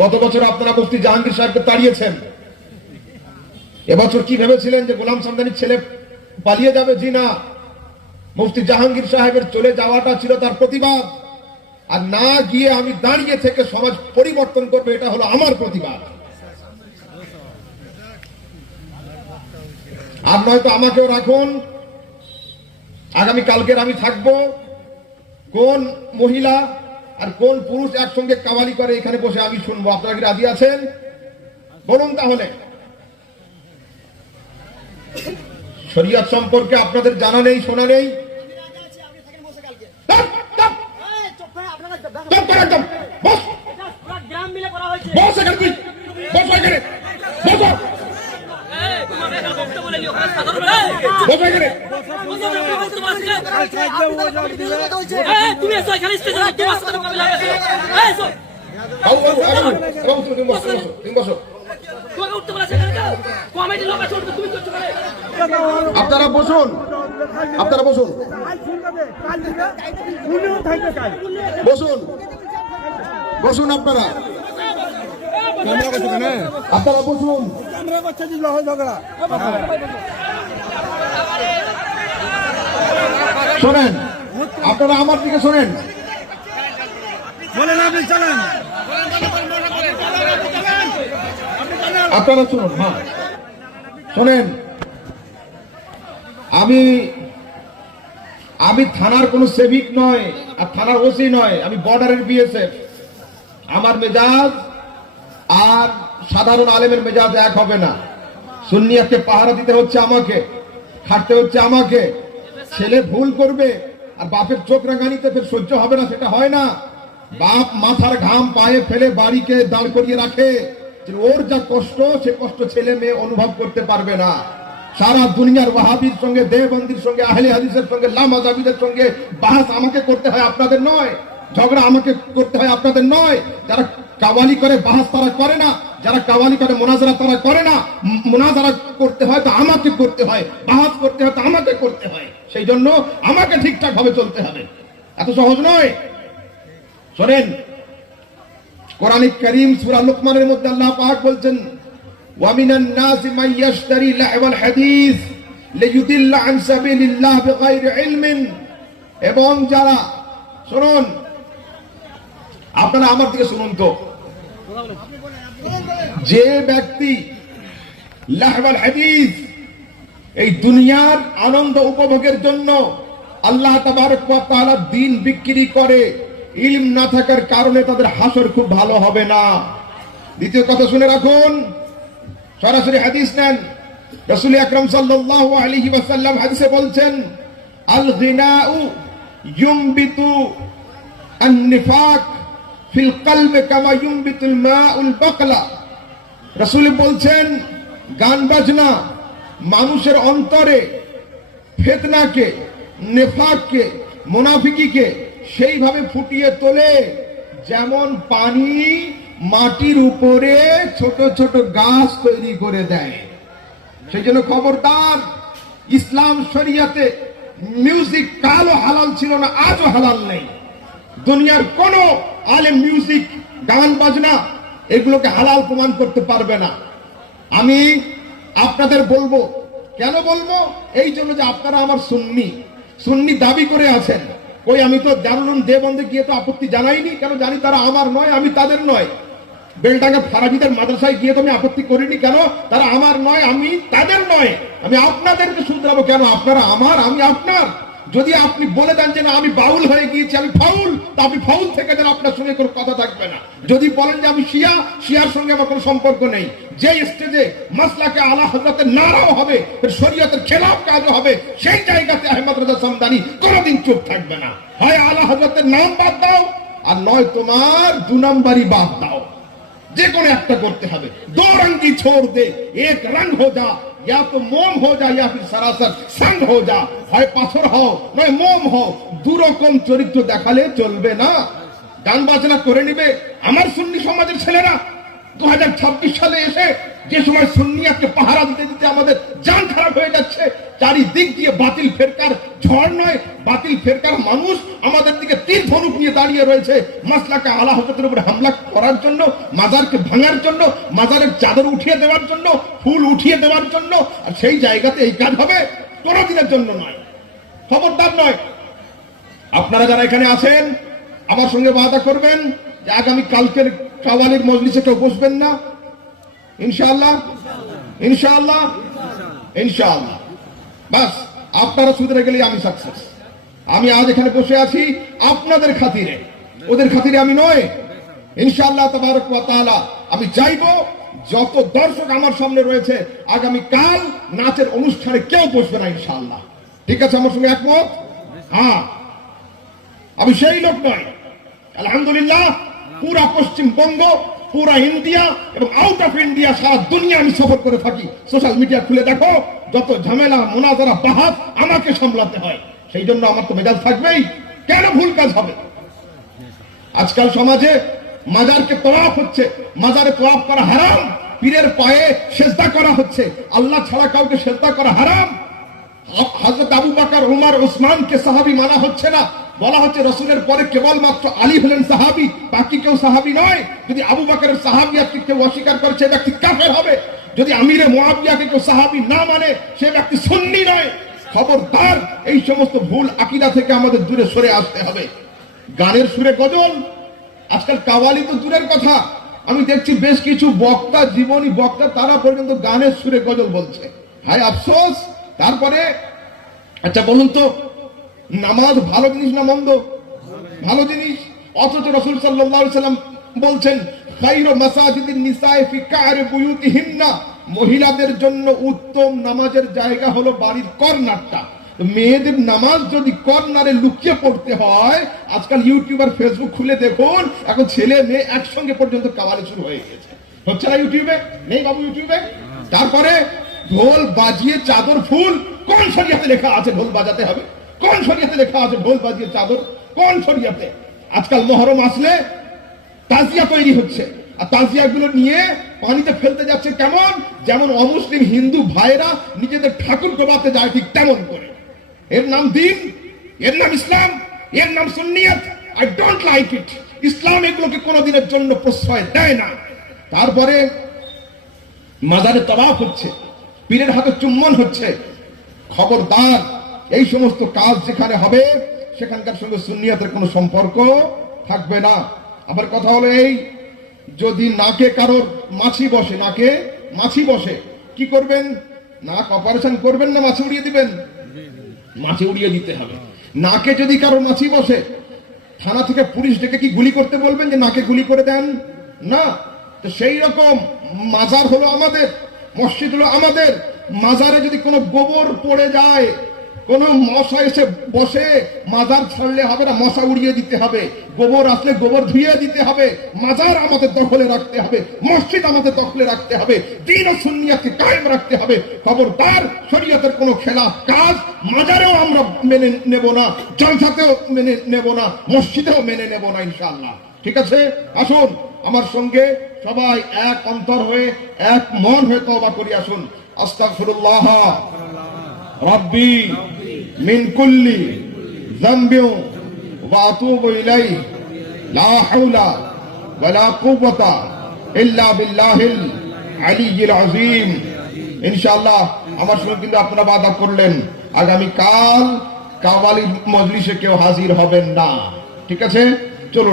গত বছর আপনারা মুফতি জাহাঙ্গীর সাহেবকে তাড়িয়েছেন। এবছর কি ভেবেছিলেন যে গোলাম সামদানির ছেলে পালিয়ে যাবে? জি না, মুফতি জাহাঙ্গীর সাহেবের চলে যাওয়াটা ছিল তার প্রতিবাদ, আর না গিয়ে আমি দাঁড়িয়ে থেকে সমাজ পরিবর্তন করবে এটা হলো আমার প্রতিবাদ। আর নয়তো আমাকেও রাখুন, আগামী কালকের আমি থাকবো। কোন মহিলা আর কোন পুরুষ একসঙ্গে কাওয়ালি করে এখানে বসে আমি শুনবো। আপনারা কি রাজি আছেন? বলুন তাহলে। শরিয়ত সম্পর্কে আপনাদের জানা নেই, শোনা নেই? আপনারা বসুন, আপনারা বসুন, বসুন, বসুন, আপনারা আপনারা বসুন। শোনেন, আপনারা আমার দিকে শোনেন। আপনারা শুনুন। হ্যাঁ শোনেন, আমি থানার কোন সেভিক নয় আর থানার ওসি নয়, আমি বর্ডারের বিএসএফ। আমার মেজাজ আর সাধারণ আলেমের মেজাজ এক হবে না। সুন্নিয়াকে পাহারা দিতে হচ্ছে আমাকে, খাটতে হচ্ছে আমাকে। ছেলে ভুল করবে আর বাপের চোখ রাঙানিতে ফের সহ্য হবে না, সেটা হয় না। বাপ মাথার ঘাম পায়ে ফেলে বাড়িকে দাঁড় করিয়ে রাখে, ওর যা কষ্ট সে কষ্ট ছেলে মেয়ে অনুভব করতে পারবে না। সারা দুনিয়ার ওয়াহাবির সঙ্গে, দেওবন্দির সঙ্গে, আহলে হাদিসের সঙ্গে, লামাযাবিদের সঙ্গে বাহাস আমাকে করতে হয়, আপনাদের নয়। ঝগড়া আমাকে করতে হয়, আপনাদের নয়। যারা কাওয়ালি করে বাহাস তারা করে না, যারা কাওয়ালি করে মুনাজারা তারা করে না। মুনাজারা করতে হয় তো আমাকে করতে হয়, বাহাস করতে হয় তো আমাকে করতে হয়। সেই জন্য আমাকে ঠিকঠাক ভাবে চলতে হবে, এত সহজ নয়। শোনেন, কোরআন কারীম সূরা লুকমানের মধ্যে আল্লাহ পাক বলছেন, ওয়া মিনান নাসি মান ইয়াশতারি লাহওয়াল হাদিস লিয়ুদিল্লা আন সাবিলিল্লাহ বিগাইরি ইলমিন। এবং যারা, শুনুন, আপনারা আমার দিকে শুনুন তো, যে ব্যক্তি লাহওয়াল হাদিস, এই দুনিয়ার আনন্দ উপভোগের জন্য আল্লাহ তাবারক ওয়া তাআলা দ্বীন বিক্রি করে, ইলম না থাকার কারণে তাদের হাসর খুব ভালো হবে না। দ্বিতীয় কথা শুনে রাখুন, সরাসরি হাদিস নেন। রাসূল আকরাম সাল্লাল্লাহু আলাইহি ওয়াসাল্লাম হাদিসে বলছেন, আল গিনাউ ইউমবিতু আন-নিফাক ফিল কলবি কামা ইউমবিতুল মাউল বাকলা। রাসূল বলছেন, গান বাজনা মানুষের অন্তরে ফিতনাকে, নেফাককে, মুনাফিকিকে সেইভাবে ফুটিয়ে তোলে যেমন পানি মাটির উপরে ছোট ছোট গাছ তৈরি করে দেয়। সেই জন্য খবরদার, ইসলাম শরিয়াতে মিউজিক কালও হালাল ছিল না, আজও হালাল নেই। দুনিয়ার কোন আলেম মিউজিক, গান বাজনা এগুলোকে হালাল প্রমাণ করতে পারবে না। আমি আপনাদের বলবো, কেন বলবো? এই জন্য যে আপনারা আমার সুন্নি দাবি করে আছেন। কই, আমি তো দারুল দেওবন্দে গিয়ে তো আপত্তি জানাইনি। কেন? জানি তারা আমার নয়, আমি তাদের নয়। বেলডাঙ্গা ফারাবিদের মাদ্রাসায় গিয়ে তো আমি আপত্তি করিনি। কেন? তারা আমার নয়, আমি তাদের নয়। আমি আপনাদেরকে শুধরাবো কেন? আপনারা আমার, আমি আপনার। যদি আপনি বলে দেন যে না আমি বাউল হয়ে গিয়েছি, আমি ফাউল, তা আপনি ফাউল থেকে দেন, আপনার সঙ্গে কোনো কথা থাকবে না। যদি বলেন যে আমি শিয়ার সঙ্গে আমার কোনো সম্পর্ক নেই, যে স্টেজে মাসলাকে আলা হযরতের নারাও হবে, শরীয়তের খেলাফ কাজও হবে, সেই জায়গাতে আহমদ রেজা সামদানি কোনোদিন চুপ থাকবে না। হয় আলা হযরতের নাম বাদ দাও, আর নয় তোমার 2 নম্বরই বাদ দাও। যে কোনো একটা করতে হবে। 2 রঙ্গি ছোড় দে, এক রং হো যা, या तो मोम हो जा या फिर सरासर संग हो जा। হয় পাথর হও নয় মোম হও, দুরকম চরিত্র দেখালে চলবে না। গান বাজনা করে নিবে আমার সুন্নি সমাজের ছেলেরা। 2026 সালে এসে যে সময় সুন্নিয়াতকে পাহারা দিতে দিতে আমাদের জান খারাপ হয়ে যাচ্ছে, চারিদিক দিয়ে বাতিল ফেরকার ঝড় নয়, বাতিল ফেরকার মানুষ আমাদের দিকে তীর ধনুক নিয়ে দাঁড়িয়ে রয়েছে মাসলাকে আলা হযরতের উপরে হামলা করার জন্য, মাজারকে ভাঙার জন্য, মাজারের চাদর উঠিয়ে দেওয়ার জন্য, ফুল উঠিয়ে দেওয়ার জন্য। আর সেই জায়গাতে এই কাজ হবে কোনদিনের জন্য নয়, খবরদার নয়। আপনারা যারা এখানে আছেন আমার সঙ্গে ওয়াদা করবেন যে আগামী কালকের কাওয়ালির মজলিসে কেউ বসবেন না, ইনশাআল্লাহ, ইনশাআল্লাহ, ইনশাআল্লাহ। বাস আপনারা সুধরে গেলে আমি সাকসেস। আমি আজ এখানে বসে আছি আপনাদের খাতিরে, ওদের খাতিরে আমি নয়। ইনশাআল্লাহ তাবারক ওয়া তাআলা আমি চাইবো যত দর্শক আমার সামনে রয়েছে আগামী কাল নাচের অনুষ্ঠানে কেউ বসবে না ইনশাআল্লাহ। ঠিক আছে, আমার সঙ্গে একমত? হ্যাঁ, আমি সেই লোক নয়। আলহামদুলিল্লাহ পুরা পশ্চিমবঙ্গ, পুরা ইন্ডিয়া এবং আউট অফ ইন্ডিয়া, সারা দুনিয়া আমি সফর করে থাকি। সোশ্যাল মিডিয়া খুলে দেখো, যত ঝামেলা মোনাজারা বাহাত আমাকে সামলাতে হয়। সেই জন্য আমার তো মেজাজ থাকবেই, কেন ভুল কাজ হবে? আজকাল সমাজে মাজারকে তওয়াফ হচ্ছে, মাজারে তওয়াফ করা হারাম, পীরের পায়ে সেজদা করা হচ্ছে, আল্লাহ ছাড়া কাউকে সেজদা করা হারাম। হযরত আবু বকর, উমর, উসমানকে সাহাবী মানা হচ্ছে না, বলা হচ্ছে রাসূলের পরে কেবলমাত্র আলী হলেন সাহাবী, বাকি কেউ সাহাবী নয়। যদি আবু বকরের সাহাবিয়াতকে কেউ অস্বীকার করে সে ব্যক্তি কাফের হবে। যদি আমিরে মুআবিয়াকে কেউ সাহাবী না মানে সে ব্যক্তি সুন্নি নয়। খবরদার, এই সমস্ত ভুল আকীদা থেকে আমাদের দূরে সরে আসতে হবে। গানের সুরে গজল, আজকাল কাওয়ালি তো দূরের কথা, আমি দেখছি বেশ কিছু বক্তা, জীবনী বক্তা, তারা পর্যন্ত গানের সুরে গজল বলছে। হায় আফসোস। তারপরে আচ্ছা বলুন তো, নামাজ ভালো জিনিস না মন্দ? ভালো জিনিস। অথচ রাসূল সাল্লাল্লাহু আলাইহি সাল্লাম বলছেন খায়রু মাসাজিদিন নিসায়ে ফি কা'রি বুয়ুতিহিন্না, মহিলাদের জন্য উত্তম নামাজের জায়গা হলো বাড়ির কর্নারটা। মেয়েদের নামাজ যদি কর্নারে লুকিয়ে পড়তে হয়, আজকাল ইউটিউব আর ফেসবুক খুলে দেখুন, এখন ছেলে মেয়ে একসঙ্গে পর্যন্ত কাওয়ালি শুরু হয়ে গেছে। হচ্ছে না ইউটিউবে? নেই বাবু ইউটিউবে? তারপরে ঢোল বাজিয়ে চাদর ফুল, কোন শরীয়তে লেখা আছে ঢোল বাজাতে হবে? কোন শরীয়তে লেখা আছে ঢোল বাজিয়ে চাদর? কোন শরীয়তে? আজকাল মুহররম আসলে তাজিয়া তৈরি হচ্ছে, আর তাজিয়া গুলো নিয়ে পানিতে ফেলতে যাচ্ছে কেমন? যেমন অমুসলিম হিন্দু ভাইরা নিজেদের ঠাকুর ডোবাতে যায় ঠিক তেমন করে। এর নাম দিন, এর নাম ইসলাম, এর নাম সুন্নিয়ত। I don't like it. ইসলাম এগুলোকে কোনোদিনের জন্য প্রশ্রয় দেয় না। তারপরে মাজারে তওয়াফ হচ্ছে, পীরের হাতে চুম্বন হচ্ছে। খবরদার, এই সমস্ত কাজ যেখানে হবে সেখানকার সঙ্গে সুন্নিয়তের কোনো সম্পর্ক থাকবে না। আবার কথা হলো এই, যদি নাকে কারোর মাছি বসে, নাকে মাছি বসে, কি করবেন? নাক অপারেশন করবেন না মাছি উড়িয়ে দিবেন? মাছি উড়িয়ে দিতে হবে। নাকে যদি কারোর মাছি বসে, থানা থেকে পুলিশ ডেকে কি গুলি করতে বলবেন যে নাকে গুলি করে দেন? না। তো সেই রকম মাজার হলো আমাদের, মসজিদ হলো আমাদের। মাজারে যদি কোনো গোবর পড়ে যায়, কোন মশা এসে বসে, মাজার ছাড়লে হবে না, মশা উড়িয়ে দিতে হবে। গোবর আসলে গোবর ধুয়ে দিতে হবে। মাজার আমাদের দখলে রাখতে হবে, মসজিদ আমাদের দখলে রাখতে হবে, দ্বীন ও সুন্নিয়তকে কায়েম রাখতে হবে। খবরদার, শরীয়তের কোনো খেলাফ কাজ মাজারেও আমরা মেনে নেব না, জলসাতেও মেনে নেব না, মসজিদেও মেনে নেব না ইনশাআল্লাহ। ঠিক আছে, আসুন আমার সঙ্গে সবাই এক অন্তর হয়ে, এক মন হয়ে তওবা করি। আসুন, আস্তাগফিরুল্লাহ রাব্বি মিন কুল্লি যামবিন ওয়া আতুবু ইলাইহি লা হাওলা ওয়ালা কুওয়াতা ইল্লা বিল্লাহিল আলিয়্যিল আযীম। ইনশাআল্লাহ আমার সঙ্গে কিন্তু আপনারা ওয়াদা করলেন আগামী কাল কাওয়ালি মজলিসে কেউ হাজির হবেন না। ঠিক আছে, চলুন।